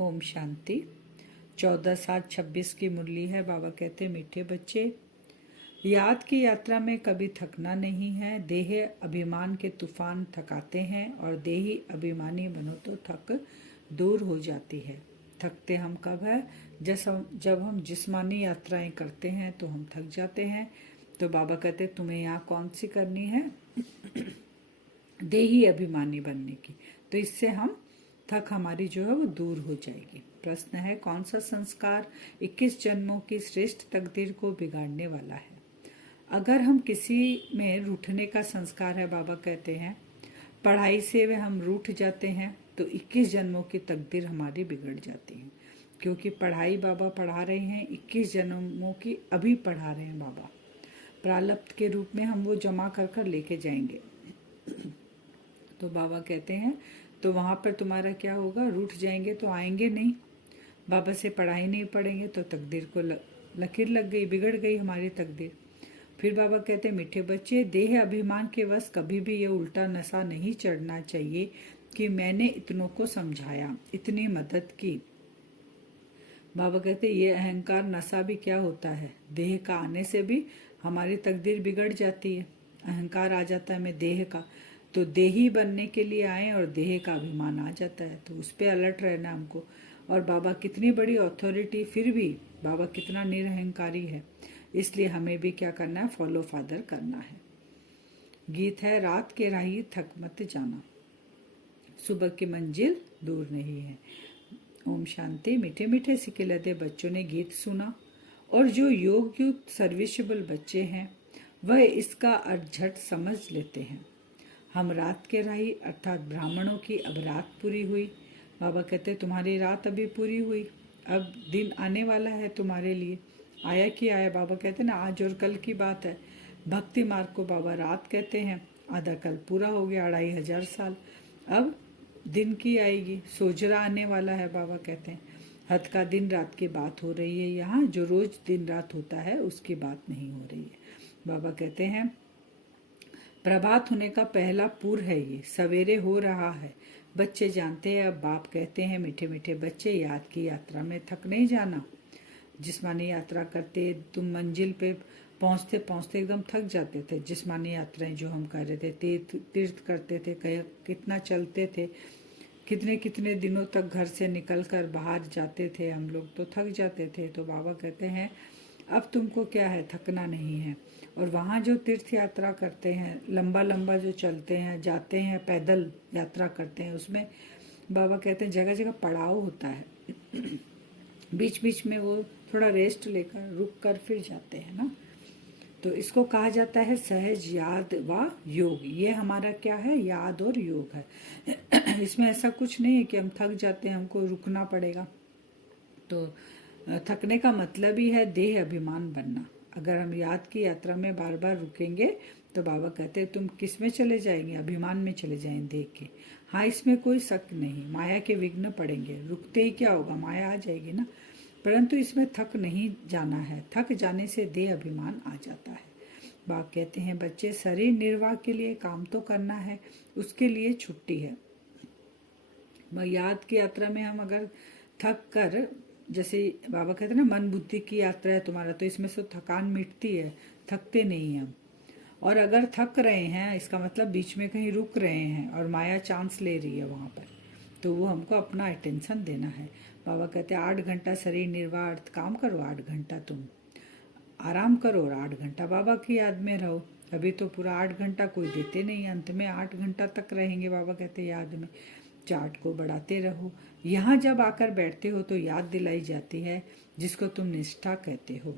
ओम शांति। 14/7/26 की मुरली है। बाबा कहते मीठे बच्चे, याद की यात्रा में कभी थकना नहीं है। देह अभिमान के तूफान थकाते हैं और देही अभिमानी बनो तो थक दूर हो जाती है। थकते हम कब है? जब हम जिस्मानी यात्राएं करते हैं तो हम थक जाते हैं। तो बाबा कहते तुम्हें यहाँ कौन सी करनी है? देही अभिमानी बनने की। तो इससे हम थक हमारी जो है वो दूर हो जाएगी। प्रश्न है, कौन सा संस्कार 21 जन्मों की श्रेष्ठ तकदीर को बिगाड़ने वाला है? अगर हम किसी में रूठने का संस्कार है, बाबा कहते हैं पढ़ाई से वे हम रूठ जाते हैं तो 21 जन्मों की तकदीर हमारी बिगड़ जाती है। क्योंकि पढ़ाई बाबा पढ़ा रहे हैं, 21 जन्मों की अभी पढ़ा रहे हैं बाबा। प्रारब्ध के रूप में हम वो जमा कर कर लेके जाएंगे। तो बाबा कहते हैं तो वहाँ पर तुम्हारा क्या होगा? रूठ जाएंगे तो आएंगे नहीं। बाबा से पढ़ाई नहीं पढ़ेंगे तो तकदीर को लकीर लग गई, बिगड़ गई हमारी तकदीर। फिर बाबा कहते हैं मीठे बच्चे, देह अभिमान के वश कभी भी ये उल्टा नशा नहीं चढ़ना चाहिए कि मैंने इतनों को समझाया, इतनी मदद की। बाबा कहते ये अहंकार नशा भी क्या होता है? देह का आने से भी हमारी तकदीर बिगड़ जाती है। अहंकार आ जाता है मैं देह का, तो देही बनने के लिए आए और देह का अभिमान आ जाता है, तो उस पर अलर्ट रहना हमको। और बाबा कितनी बड़ी अथॉरिटी, फिर भी बाबा कितना निरअहंकारी है। इसलिए हमें भी क्या करना है? फॉलो फादर करना है। गीत है, रात के राही थक मत जाना, सुबह की मंजिल दूर नहीं है। ओम शांति। मीठे मीठे सिके लदे बच्चों ने गीत सुना और जो योग युक्त सर्विसेबल बच्चे हैं वह इसका अर्थ झट समझ लेते हैं। हम रात के राही अर्थात ब्राह्मणों की अब रात पूरी हुई। बाबा कहते तुम्हारी रात अभी पूरी हुई, अब दिन आने वाला है तुम्हारे लिए। आया कि आया? बाबा कहते ना आज और कल की बात है। भक्ति मार्ग को बाबा रात कहते हैं। आधा कल पूरा हो गया, 2500 साल। अब दिन की आएगी, सोजरा आने वाला है। बाबा कहते हैं हद का दिन रात की बात हो रही है यहाँ, जो रोज दिन रात होता है उसकी बात नहीं हो रही है। बाबा कहते हैं प्रभात होने का पहला पूर्व है, ये सवेरे हो रहा है। बच्चे जानते हैं। अब बाप कहते हैं मीठे मीठे बच्चे, याद की यात्रा में थक नहीं जाना। जिस्मानी यात्रा करते तुम मंजिल पे पहुंचते पहुंचते एकदम थक जाते थे। जिस्मानी यात्राएं जो हम कर रहे थे, तीर्थ करते थे, कितना चलते थे, कितने कितने दिनों तक घर से निकल कर बाहर जाते थे हम लोग, तो थक जाते थे। तो बाबा कहते हैं अब तुमको क्या है? थकना नहीं है। और वहाँ जो तीर्थ यात्रा करते हैं, लंबा लंबा जो चलते हैं, जाते हैं, पैदल यात्रा करते हैं, उसमें बाबा कहते हैं जगह जगह पड़ाव होता है। बीच बीच में वो थोड़ा रेस्ट लेकर रुक कर फिर जाते हैं ना। तो इसको कहा जाता है सहज याद व योग। ये हमारा क्या है? याद और योग है। इसमें ऐसा कुछ नहीं है कि हम थक जाते हैं हमको रुकना पड़ेगा। तो थकने का मतलब ही है देह अभिमान बनना। अगर हम याद की यात्रा में बार बार रुकेंगे तो बाबा कहते हैं तुम किस में चले जाएंगे? अभिमान में चले जाएंगे देह के। हाँ, इसमें कोई शक नहीं, माया के विघ्न पड़ेंगे। रुकते ही क्या होगा? माया आ जाएगी ना। परंतु इसमें थक नहीं जाना है। थक जाने से देह अभिमान आ जाता है। बाप कहते हैं बच्चे शरीर निर्वाह के लिए काम तो करना है, उसके लिए छुट्टी है। याद की यात्रा में हम अगर थक कर, जैसे बाबा कहते हैं ना मन बुद्धि की यात्रा है तुम्हारा, तो इसमें से थकान मिटती है, थकते नहीं हम। और अगर थक रहे हैं इसका मतलब बीच में कहीं रुक रहे हैं और माया चांस ले रही है वहाँ पर, तो वो हमको अपना अटेंशन देना है। बाबा कहते हैं 8 घंटा शरीर निर्वाह अर्थ काम करो, 8 घंटा तुम आराम करो और 8 घंटा बाबा की याद में रहो। अभी तो पूरा 8 घंटा कोई देते नहीं, अंत में 8 घंटा तक रहेंगे बाबा कहते याद में। चार्ट को बढ़ाते रहो। यहाँ जब आकर बैठते हो तो याद दिलाई जाती है जिसको तुम निष्ठा कहते हो।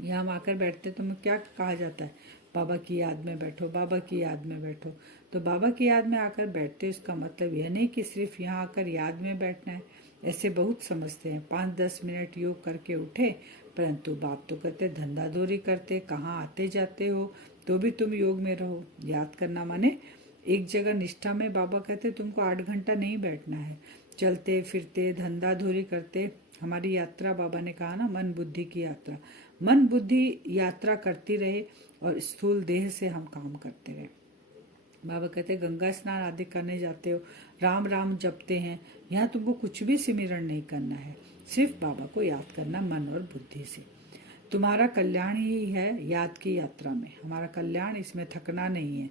यहाँ आकर बैठते तो मैं क्या कहा जाता है? बाबा की याद में बैठो, बाबा की याद में बैठो। तो बाबा की याद में आकर बैठते इसका मतलब यह नहीं कि सिर्फ यहाँ आकर याद में बैठना है। ऐसे बहुत समझते हैं 5-10 मिनट योग करके उठे, परंतु बाप तो कहते धंधा दौरी करते, कहाँ आते जाते हो, तो भी तुम योग में रहो। याद करना माने एक जगह निष्ठा में। बाबा कहते तुमको 8 घंटा नहीं बैठना है। चलते फिरते धंधा धोरी करते हमारी यात्रा, बाबा ने कहा ना मन बुद्धि की यात्रा। मन बुद्धि यात्रा करती रहे और स्थूल देह से हम काम करते रहे। बाबा कहते गंगा स्नान आदि करने जाते हो, राम राम जपते हैं, यहाँ तुमको कुछ भी सिमरन नहीं करना है, सिर्फ बाबा को याद करना मन और बुद्धि से। तुम्हारा कल्याण ही है याद की यात्रा में, हमारा कल्याण इसमें थकना नहीं है।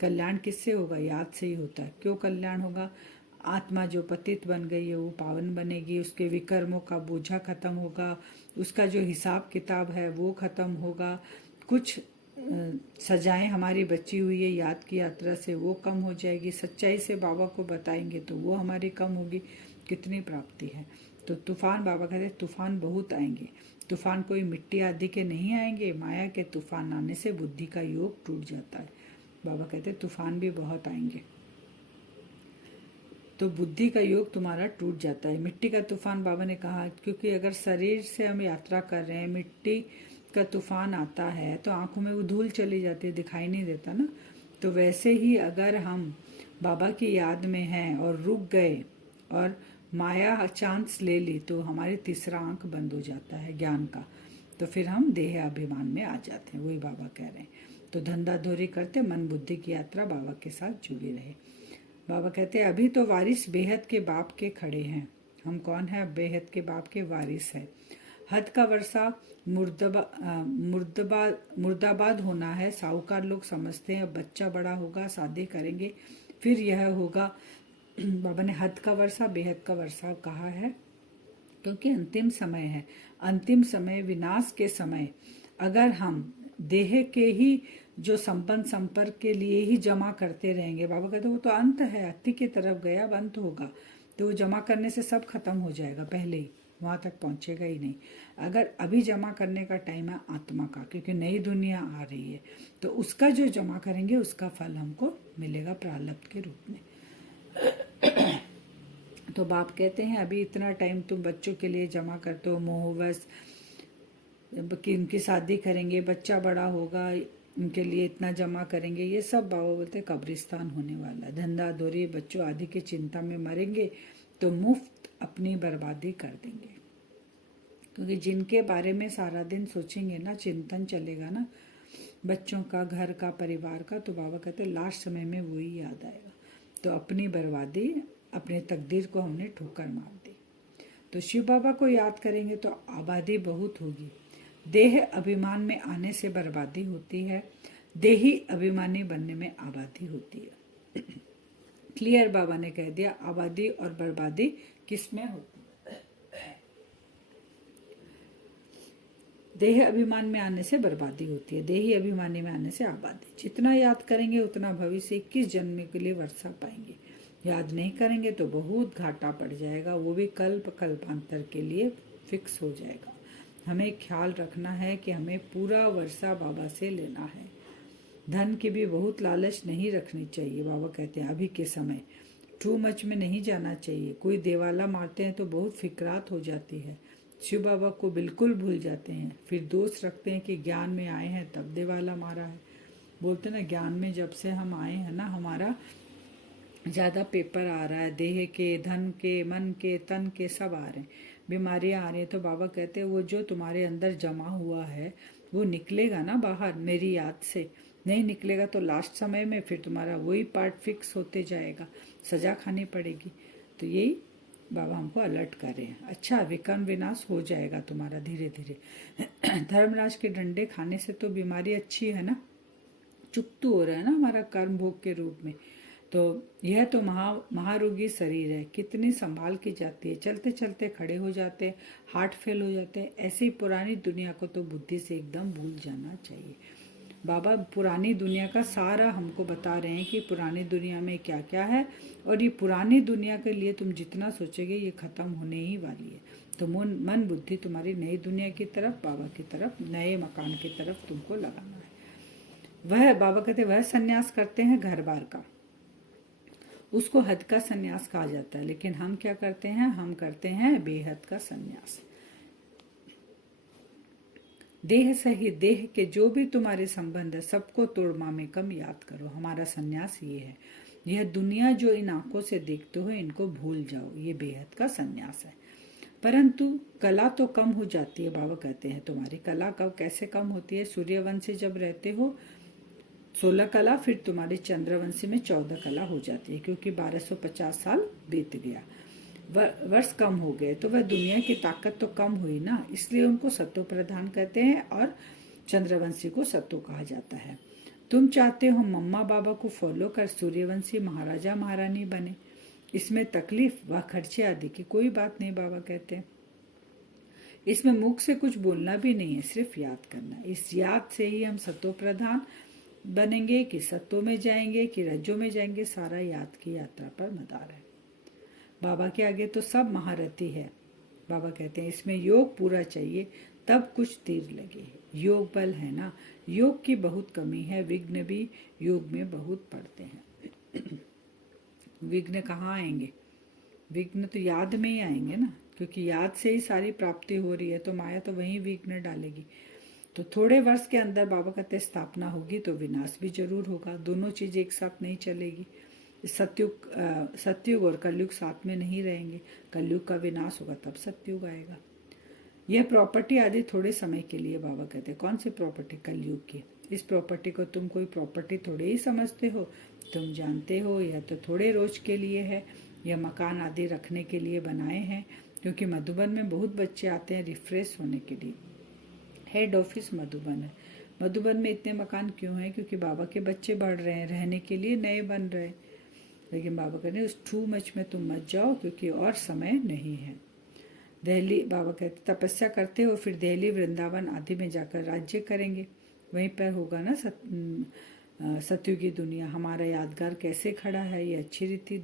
कल्याण किससे होगा? याद से ही होता है। क्यों कल्याण होगा? आत्मा जो पतित बन गई है वो पावन बनेगी, उसके विकर्मों का बोझा खत्म होगा, उसका जो हिसाब किताब है वो खत्म होगा, कुछ सजाएं हमारी बची हुई है याद की यात्रा से वो कम हो जाएगी, सच्चाई से बाबा को बताएंगे तो वो हमारी कम होगी। कितनी प्राप्ति है। तो तूफान, बाबा कहते हैं तूफान बहुत आएंगे। तूफान कोई मिट्टी आदि के नहीं आएंगे, माया के तूफान आने से बुद्धि का योग टूट जाता है। बाबा कहते हैं तूफान भी बहुत आएंगे तो बुद्धि का योग तुम्हारा टूट जाता है। मिट्टी का तूफान बाबा ने कहा, क्योंकि अगर शरीर से हम यात्रा कर रहे हैं, मिट्टी का तूफान आता है तो आंखों में वो धूल चली जाती है, दिखाई नहीं देता ना। तो वैसे ही अगर हम बाबा की याद में हैं और रुक गए और माया चांस ले ली तो हमारी तीसरा आंख बंद हो जाता है ज्ञान का, तो फिर हम देह अभिमान में आ जाते हैं। वही बाबा कह रहे हैं। तो धंधा धोरी करते मन बुद्धि की यात्रा बाबा के साथ जुड़ी रहे। बाबा कहते हैं अभी तो वारिस बेहद के बाप के खड़े हैं। हम कौन है? बेहद के बाप के वारिस है। हद का वर्षा मुर्दाबाद होना है। साहूकार लोग समझते हैं बच्चा बड़ा होगा, शादी करेंगे, फिर यह होगा। बाबा ने हद का वर्षा बेहद का वर्षा कहा है क्योंकि अंतिम समय है। अंतिम समय, विनाश के समय अगर हम देह के ही जो संपन्न संपर्क के लिए ही जमा करते रहेंगे, बाबा कहते वो तो अंत है, अति की तरफ गया, अब अंत होगा। तो वो जमा करने से सब खत्म हो जाएगा, पहले ही वहां तक पहुंचेगा ही नहीं। अगर अभी जमा करने का टाइम है आत्मा का, क्योंकि नई दुनिया आ रही है, तो उसका जो जमा करेंगे उसका फल हमको मिलेगा प्रारब्ध के रूप में। तो बाप कहते हैं अभी इतना टाइम तुम बच्चों के लिए जमा करते हो, मोहवश कि उनकी शादी करेंगे, बच्चा बड़ा होगा, उनके लिए इतना जमा करेंगे, ये सब बाबा बोलते कब्रिस्तान होने वाला है। धंधा धोरी बच्चों आदि की चिंता में मरेंगे तो मुफ्त अपनी बर्बादी कर देंगे। क्योंकि जिनके बारे में सारा दिन सोचेंगे ना, चिंतन चलेगा ना, बच्चों का, घर का, परिवार का, तो बाबा कहते लास्ट समय में वही याद आएगा। तो अपनी बर्बादी, अपने तकदीर को हमने ठोकर मार दी। तो शिव बाबा को याद करेंगे तो आबादी बहुत होगी। देह अभिमान में आने से बर्बादी होती है, देही अभिमानी बनने में आबादी होती है। क्लियर बाबा ने कह दिया, आबादी और बर्बादी किसमें होती है? देह अभिमान में आने से बर्बादी होती है, देही अभिमानी में आने से आबादी। जितना याद करेंगे उतना भविष्य 21 जन्म के लिए वर्षा पाएंगे। याद नहीं करेंगे तो बहुत घाटा पड़ जाएगा, वो भी कल्प कल्पांतर के लिए फिक्स हो जाएगा। हमें ख्याल रखना है कि हमें पूरा वर्षा बाबा से लेना है। धन की भी बहुत लालच नहीं रखनी चाहिए। बाबा कहते हैं अभी के समय टू मच में नहीं जाना चाहिए। कोई देवाला मारते हैं तो बहुत फिक्रात हो जाती है, शिव बाबा को बिल्कुल भूल जाते हैं, फिर दोष रखते हैं कि ज्ञान में आए हैं तब देवाला मारा है। बोलते ना ज्ञान में जब से हम आए हैं ना, हमारा ज़्यादा पेपर आ रहा है, देह के, धन के, मन के, तन के, सब आ रहे हैं, बीमारियां आ रही हैं। तो बाबा कहते हैं वो जो तुम्हारे अंदर जमा हुआ है वो निकलेगा ना बाहर, मेरी याद से। नहीं निकलेगा तो लास्ट समय में फिर तुम्हारा वही पार्ट फिक्स होते जाएगा, सजा खानी पड़ेगी। तो यही बाबा हमको अलर्ट कर रहे हैं। अच्छा, विकर्म विनाश हो जाएगा तुम्हारा धीरे धीरे। धर्मराज के डंडे खाने से तो बीमारी अच्छी है ना, चुकतू हो रहा है ना हमारा कर्म भोग के रूप में। तो यह तो महारोगी शरीर है, कितनी संभाल की जाती है, चलते चलते खड़े हो जाते हैं, हार्ट फेल हो जाते हैं। ऐसी पुरानी दुनिया को तो बुद्धि से एकदम भूल जाना चाहिए। बाबा पुरानी दुनिया का सारा हमको बता रहे हैं कि पुरानी दुनिया में क्या क्या है, और ये पुरानी दुनिया के लिए तुम जितना सोचोगे ये खत्म होने ही वाली है। तो मन बुद्धि तुम्हारी नई दुनिया की तरफ, बाबा की तरफ, नए मकान की तरफ तुमको लगाना है। वह बाबा कहते वह संन्यास करते हैं घर बार का, उसको हद का संन्यास कहा जाता है। लेकिन हम क्या करते हैं? हम करते हैं बेहद का संन्यास। देह सहित देह के जो भी तुम्हारे संबंध है सबको तोड़मा में कम याद करो। हमारा संन्यास ये है। यह दुनिया जो इन आंखों से देखते हो इनको भूल जाओ, ये बेहद का संन्यास है। परंतु कला तो कम हो जाती है। बाबा कहते हैं तुम्हारी कला कब कैसे कम होती है? सूर्यवंशी जब रहते हो 16 कला, फिर तुम्हारी चंद्रवंशी में 14 कला हो जाती है, क्योंकि 1250 साल बीत गया, वर्ष कम हो गए, तो वह दुनिया की ताकत तो कम हुई ना, इसलिए उनको सत्तो प्रधान कहते हैं और चंद्रवंशी को सत्तो कहा जाता है। तुम चाहते हो मम्मा बाबा को फॉलो कर सूर्यवंशी महाराजा महारानी बने, इसमें तकलीफ व खर्चे आदि की कोई बात नहीं, बाबा कहते हैं। इसमें मुख से कुछ बोलना भी नहीं है, सिर्फ याद करना। इस याद से ही हम सत्तो प्रधान बनेंगे कि सत्तो में जाएंगे कि रज्जो में जाएंगे, सारा याद की यात्रा पर मदार है। बाबा के आगे तो सब महारथी है। बाबा कहते हैं इसमें योग पूरा चाहिए, तब कुछ तीर लगे। योग बल है ना, योग की बहुत कमी है, विघ्न भी योग में बहुत पड़ते हैं। विघ्न कहाँ आएंगे? विघ्न तो याद में ही आएंगे ना, क्योंकि याद से ही सारी प्राप्ति हो रही है, तो माया तो वहीं विघ्न डालेगी। तो थोड़े वर्ष के अंदर बाबा कहते स्थापना होगी तो विनाश भी जरूर होगा, दोनों चीजें एक साथ नहीं चलेगी। सतयुग और कलयुग साथ में नहीं रहेंगे, कलयुग का विनाश होगा तब सतयुग आएगा। यह प्रॉपर्टी आदि थोड़े समय के लिए, बाबा कहते हैं। कौन सी प्रॉपर्टी? कलयुग की। इस प्रॉपर्टी को तुम कोई प्रॉपर्टी थोड़े ही समझते हो, तुम जानते हो यह तो थोड़े रोज के लिए है, यह मकान आदि रखने के लिए बनाए हैं, क्योंकि मधुबन में बहुत बच्चे आते हैं रिफ्रेश होने के लिए। हेड ऑफिस मधुबन है। मधुबन में इतने मकान क्यों हैं? क्योंकि बाबा के बच्चे बढ़ रहे हैं, रहने के लिए नए बन रहे हैं। लेकिन बाबा कहते हैं उस टू मच में तुम मत जाओ, क्योंकि और समय नहीं है। दिल्ली, बाबा कहते तपस्या करते हो, फिर दिल्ली वृंदावन आदि में जाकर राज्य करेंगे, वहीं पर होगा ना सतयुगी दुनिया। हमारा यादगार कैसे खड़ा है, ये अच्छी रीति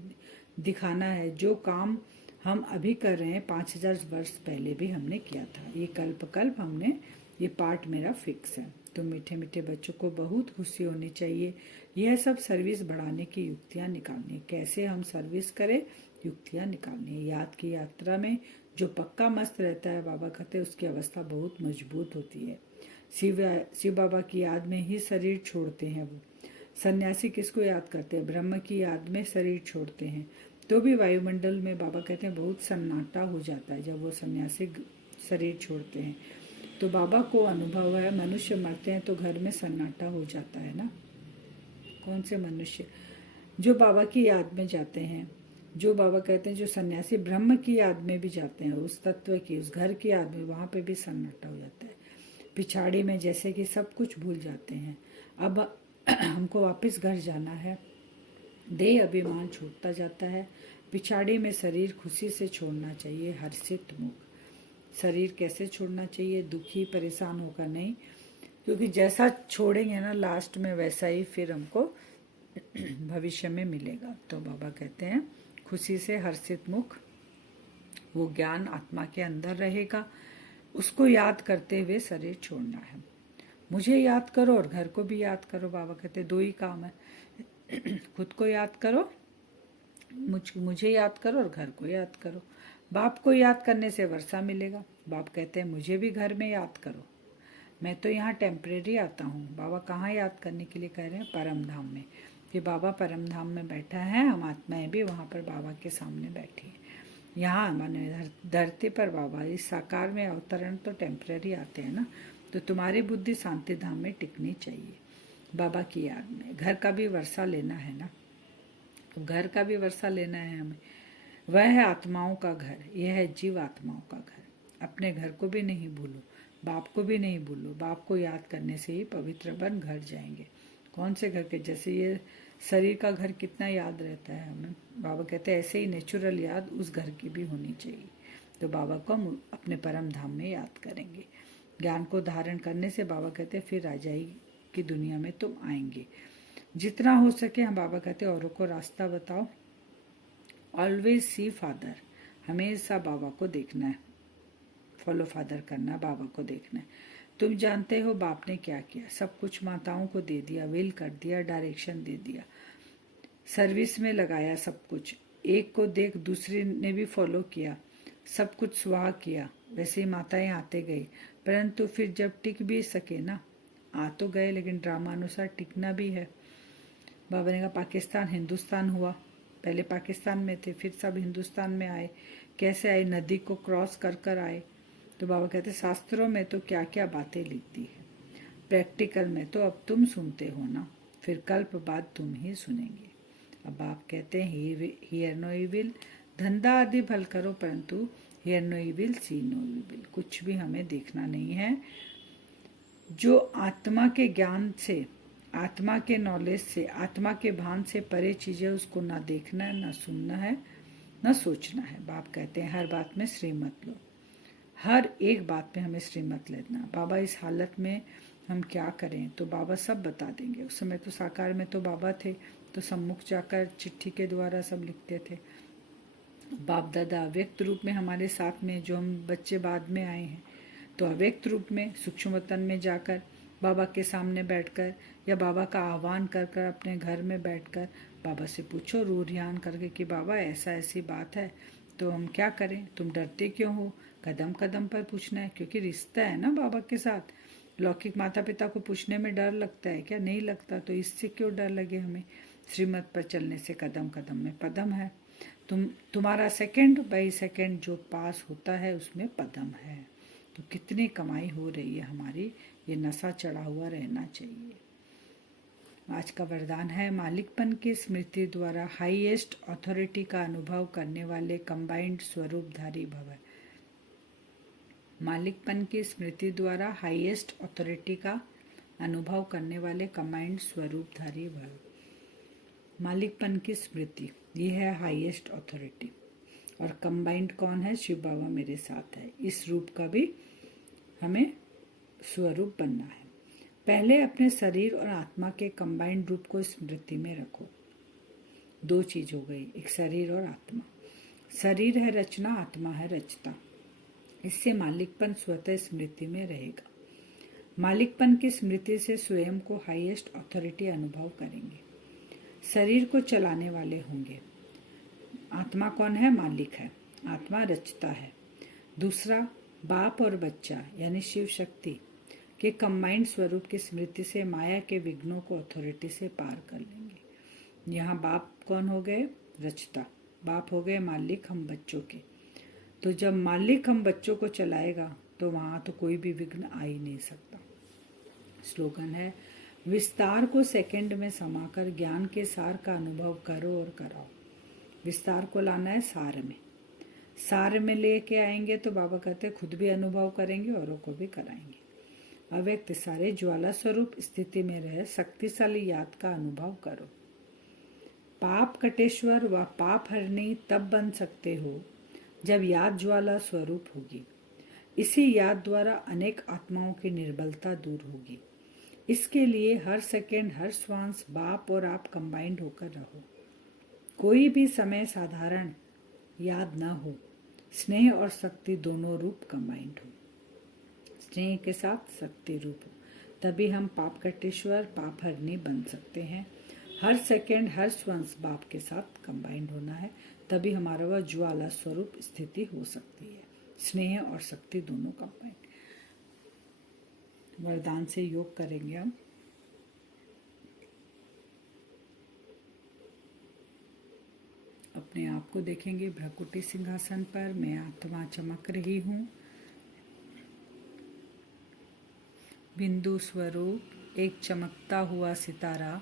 दिखाना है। जो काम हम अभी कर रहे हैं 5000 वर्ष पहले भी हमने किया था, ये कल्प हमने, ये पार्ट मेरा फिक्स है। तो मीठे मीठे बच्चों को बहुत खुशी होनी चाहिए। यह सब सर्विस बढ़ाने की युक्तियाँ निकालनी है, कैसे हम सर्विस करें, युक्तियाँ निकालनी है। याद की यात्रा में जो पक्का मस्त रहता है, बाबा कहते हैं उसकी अवस्था बहुत मजबूत होती है। शिव बाबा की याद में ही शरीर छोड़ते हैं वो। सन्यासी किसको याद करते हैं? ब्रह्म की याद में शरीर छोड़ते हैं, तो भी वायुमंडल में बाबा कहते हैं बहुत सन्नाटा हो जाता है जब वो सन्यासी शरीर छोड़ते हैं। तो बाबा को अनुभव है, मनुष्य मरते हैं तो घर में सन्नाटा हो जाता है ना। कौन से मनुष्य? जो बाबा की याद में जाते हैं, जो बाबा कहते हैं जो सन्यासी ब्रह्म की याद में भी जाते हैं, उस तत्व की, उस घर की याद में, वहाँ पे भी सन्नाटा हो जाता है। पिछाड़ी में जैसे कि सब कुछ भूल जाते हैं। अब हमको वापस घर जाना है, देह अभिमान छूटता जाता है। पिछाड़ी में शरीर खुशी से छोड़ना चाहिए, हर्षित मुख। शरीर कैसे छोड़ना चाहिए? दुखी परेशान होकर नहीं, क्योंकि जैसा छोड़ेंगे ना लास्ट में, वैसा ही फिर हमको भविष्य में मिलेगा। तो बाबा कहते हैं खुशी से हर्षित मुख, वो ज्ञान आत्मा के अंदर रहेगा, उसको याद करते हुए शरीर छोड़ना है। मुझे याद करो और घर को भी याद करो। बाबा कहते दो ही काम है, खुद को याद करो, मुझे याद करो और घर को याद करो। बाप को याद करने से वर्षा मिलेगा। बाप कहते हैं मुझे भी घर में याद करो, मैं तो यहाँ टेम्परेरी आता हूँ। बाबा कहाँ याद करने के लिए कह रहे हैं? परम धाम में, कि बाबा परम धाम में बैठा है, हम आत्माएं भी वहाँ पर बाबा के सामने बैठी है। यहाँ माने धरती पर बाबा इस साकार में अवतरण तो टेम्परेरी आते हैं ना, तो तुम्हारी बुद्धि शांति धाम में टिकनी चाहिए बाबा की याद में। घर का भी वर्षा लेना है ना, तो घर का भी वर्षा लेना है हमें। वह है आत्माओं का घर, यह है जीव आत्माओं का घर। अपने घर को भी नहीं भूलो, बाप को भी नहीं भूलो। बाप को याद करने से ही पवित्र बन घर जाएंगे। कौन से घर के? जैसे ये शरीर का घर कितना याद रहता है हमें, बाबा कहते हैं ऐसे ही नेचुरल याद उस घर की भी होनी चाहिए। तो बाबा को हम अपने परम धाम में याद करेंगे। ज्ञान को धारण करने से बाबा कहते हैं फिर राजाई की दुनिया में तुम आएंगे। जितना हो सके हम, बाबा कहते हैं औरों को रास्ता बताओ। ऑलवेज सी फादर, हमेशा बाबा को देखना है, फॉलो फादर करना, बाबा को देखना है। तुम जानते हो बाप ने क्या किया? सब कुछ माताओं को दे दिया, विल कर दिया, डायरेक्शन दे दिया, सर्विस में लगाया सब कुछ। एक को देख दूसरे ने भी फॉलो किया, सब कुछ स्वाहा किया। वैसे ही माताएं आते गए, परंतु फिर जब टिक भी सके ना, आ तो गए लेकिन ड्रामा अनुसार टिकना भी है। बाबा ने कहा पाकिस्तान हिंदुस्तान हुआ, पहले पाकिस्तान में थे, फिर सब हिंदुस्तान में आए। कैसे आए? नदी को क्रॉस कर कर आए। तो बाबा कहते शास्त्रों में तो क्या क्या बातें लिखती है, प्रैक्टिकल में तो अब तुम सुनते हो ना। फिर कल्प बाद तुम ही सुनेंगे। अब आप कहते हैं हियर नो इविल, धंधा आदि भल करो परंतु hear no evil see no evil, कुछ भी हमें देखना नहीं है। जो आत्मा के ज्ञान से, आत्मा के नॉलेज से, आत्मा के भान से परे चीजें, उसको ना देखना है, ना सुनना है, ना सोचना है। बाप कहते हैं हर बात में श्री मत लो, हर एक बात में हमें श्री मत लेना। बाबा इस हालत में हम क्या करें, तो बाबा सब बता देंगे। उस समय तो साकार में तो बाबा थे, तो सम्मुख जाकर चिट्ठी के द्वारा सब लिखते थे। बाप दादा अव्यक्त रूप में हमारे साथ में, जो हम बच्चे बाद में आए हैं, तो अव्यक्त रूप में सूक्ष्म वतन में जाकर बाबा के सामने बैठकर या बाबा का आह्वान कर कर अपने घर में बैठकर बाबा से पूछो रू ध्यान करके कि बाबा ऐसा ऐसी बात है, तो हम क्या करें, तुम डरते क्यों हो। कदम कदम पर पूछना है, क्योंकि रिश्ता है ना बाबा के साथ। लौकिक माता पिता को पूछने में डर लगता है क्या, नहीं लगता, तो इससे क्यों डर लगे हमें। श्रीमत पर चलने से कदम कदम में पदम है। तुम्हारा सेकंड बाई सेकंड जो पास होता है उसमें पदम है। तो कितनी कमाई हो रही है हमारी, ये नशा चढ़ा हुआ रहना चाहिए। आज का वरदान है, मालिकपन की स्मृति द्वारा हाईएस्ट अथॉरिटी का अनुभव करने वाले कंबाइंड स्वरूपधारी भव। मालिकपन की स्मृति द्वारा हाईएस्ट अथॉरिटी का अनुभव करने वाले कंबाइंड स्वरूपधारी भव। मालिकपन की स्मृति ये है हाईएस्ट अथॉरिटी, और कंबाइंड कौन है, शिव बाबा मेरे साथ है। इस रूप का भी हमें स्वरूप बनना है। पहले अपने शरीर और आत्मा के कंबाइंड रूप को स्मृति में रखो। दो चीज हो गई, एक शरीर और आत्मा। शरीर है रचना, आत्मा है रचता। इससे मालिकपन स्वतः स्मृति में रहेगा। मालिकपन की स्मृति से स्वयं को हाईएस्ट अथॉरिटी अनुभव करेंगे। शरीर को चलाने वाले होंगे। आत्मा कौन है, मालिक है, आत्मा रचता है। दूसरा, बाप और बच्चा यानी शिव शक्ति के कंबाइंड स्वरूप की स्मृति से माया के विघ्नों को अथॉरिटी से पार कर लेंगे। यहाँ बाप कौन हो गए, रचता। बाप हो गए मालिक हम बच्चों के। तो जब मालिक हम बच्चों को चलाएगा तो वहाँ तो कोई भी विघ्न आ ही नहीं सकता। स्लोगन है, विस्तार को सेकंड में समाकर ज्ञान के सार का अनुभव करो और कराओ। विस्तार को लाना है सार में। सार में लेके आएंगे तो बाबा कहते हैं खुद भी अनुभव करेंगे, औरों को भी कराएंगे। अव्यक्त सारे ज्वाला स्वरूप स्थिति में रहे शक्तिशाली याद का अनुभव करो। पाप कटेश्वर व पाप हरनी तब बन सकते हो जब याद ज्वाला स्वरूप होगी। इसी याद द्वारा अनेक आत्माओं की निर्बलता दूर होगी। इसके लिए हर सेकेंड हर श्वास बाप और आप कंबाइंड होकर रहो। कोई भी समय साधारण याद न हो, स्नेह और शक्ति दोनों रूप कंबाइंड हो। स्नेह के साथ शक्ति रूप हो, तभी हम पाप कटेश्वर पाप हरनी बन सकते हैं। हर सेकेंड हर श्वास बाप के साथ कंबाइंड होना है, तभी हमारा वह ज्वाला स्वरूप स्थिति हो सकती है। स्नेह और शक्ति दोनों कंबाइंड। वरदान से योग करेंगे हम। अपने आप को देखेंगे भ्रकुटी सिंहासन पर, मैं आत्मा चमक रही हूँ। बिंदु स्वरूप एक चमकता हुआ सितारा।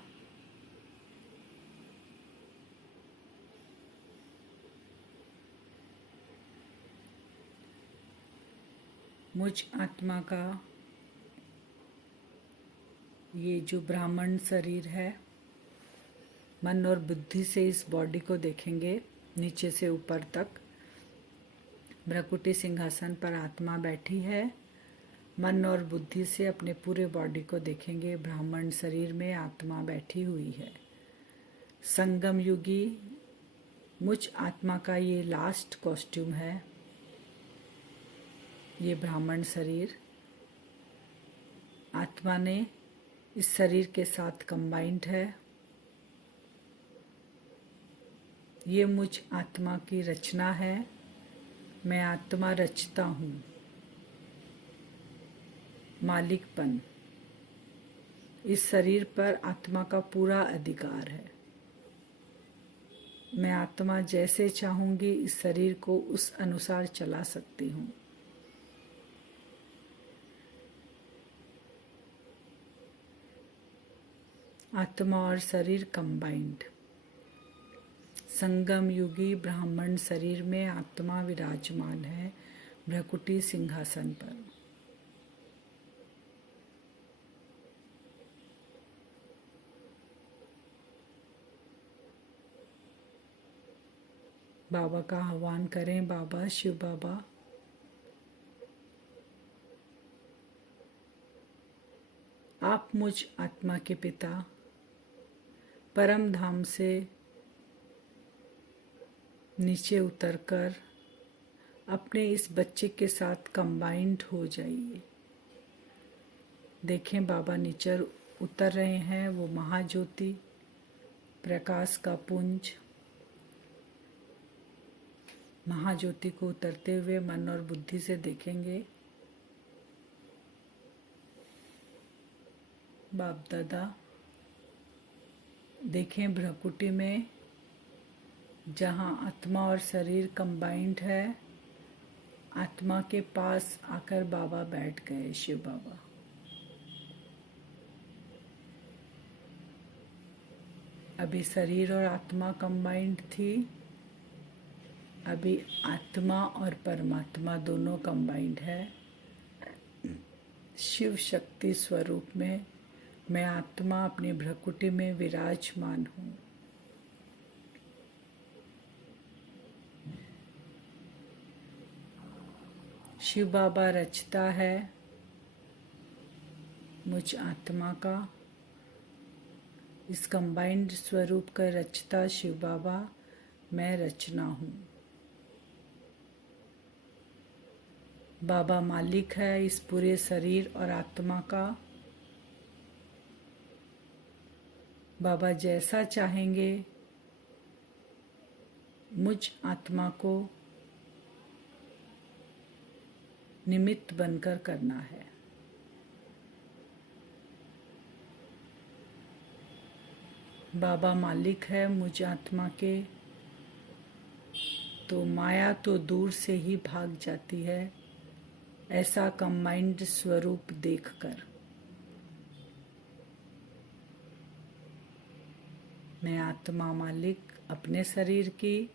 मुझ आत्मा का ये जो ब्राह्मण शरीर है, मन और बुद्धि से इस बॉडी को देखेंगे नीचे से ऊपर तक। भ्रकुटी सिंहासन पर आत्मा बैठी है। मन और बुद्धि से अपने पूरे बॉडी को देखेंगे। ब्राह्मण शरीर में आत्मा बैठी हुई है। संगम युगी मुझ आत्मा का ये लास्ट कॉस्ट्यूम है। ये ब्राह्मण शरीर आत्मा ने इस शरीर के साथ कंबाइंड है। ये मुझ आत्मा की रचना है। मैं आत्मा रचता हूँ। मालिकपन, इस शरीर पर आत्मा का पूरा अधिकार है। मैं आत्मा जैसे चाहूंगी इस शरीर को उस अनुसार चला सकती हूँ। आत्मा और शरीर कंबाइंड। संगम युगी ब्राह्मण शरीर में आत्मा विराजमान है भ्रकुटी सिंहासन पर। बाबा का आह्वान करें। बाबा, शिव बाबा, आप मुझ आत्मा के पिता परम धाम से नीचे उतरकर अपने इस बच्चे के साथ कंबाइंड हो जाइए। देखें, बाबा नीचे उतर रहे हैं। वो महाज्योति, प्रकाश का पुंज, महाज्योति को उतरते हुए मन और बुद्धि से देखेंगे। बाप दादा, देखें भ्रकुटी में जहाँ आत्मा और शरीर कंबाइंड है, आत्मा के पास आकर बाबा बैठ गए। शिव बाबा, अभी शरीर और आत्मा कंबाइंड थी, अभी आत्मा और परमात्मा दोनों कंबाइंड है। शिव शक्ति स्वरूप में मैं आत्मा अपनी भ्रकुटी में विराजमान हूँ। शिव बाबा रचता है मुझ आत्मा का, इस कंबाइंड स्वरूप का रचता शिव बाबा, मैं रचना हूँ। बाबा मालिक है इस पूरे शरीर और आत्मा का। बाबा जैसा चाहेंगे मुझ आत्मा को निमित्त बनकर करना है। बाबा मालिक है मुझ आत्मा के, तो माया तो दूर से ही भाग जाती है ऐसा कंबाइंड स्वरूप देखकर। मैं आत्मा मालिक अपने शरीर की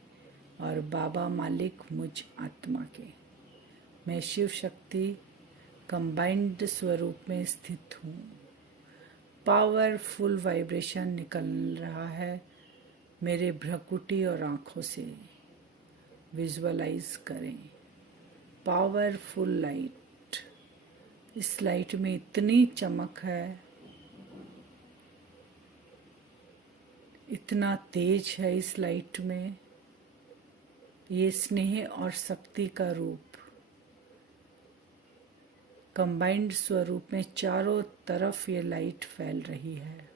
और बाबा मालिक मुझ आत्मा के। मैं शिव शक्ति कंबाइंड स्वरूप में स्थित हूँ। पावरफुल वाइब्रेशन निकल रहा है मेरे भ्रकुटी और आँखों से। विजुअलाइज करें पावरफुल लाइट। इस लाइट में इतनी चमक है, इतना तेज है इस लाइट में। ये स्नेह और शक्ति का रूप कंबाइंड स्वरूप में चारों तरफ ये लाइट फैल रही है,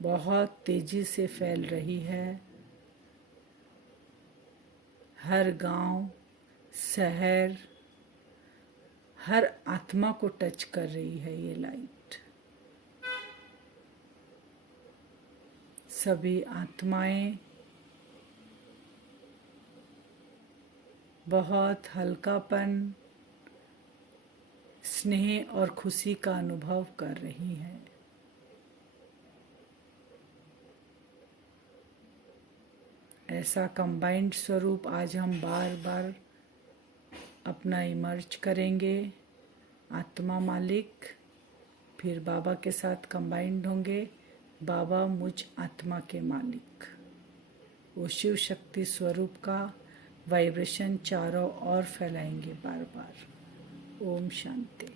बहुत तेजी से फैल रही है। हर गांव, शहर, हर आत्मा को टच कर रही है ये लाइट। सभी आत्माएं बहुत हल्कापन, स्नेह और खुशी का अनुभव कर रही हैं। ऐसा कंबाइंड स्वरूप आज हम बार बार अपना इमर्ज करेंगे। आत्मा मालिक, फिर बाबा के साथ कंबाइंड होंगे। बाबा मुझ आत्मा के मालिक। वो शिव शक्ति स्वरूप का वाइब्रेशन चारों ओर फैलाएंगे बार बार। ओम शांति।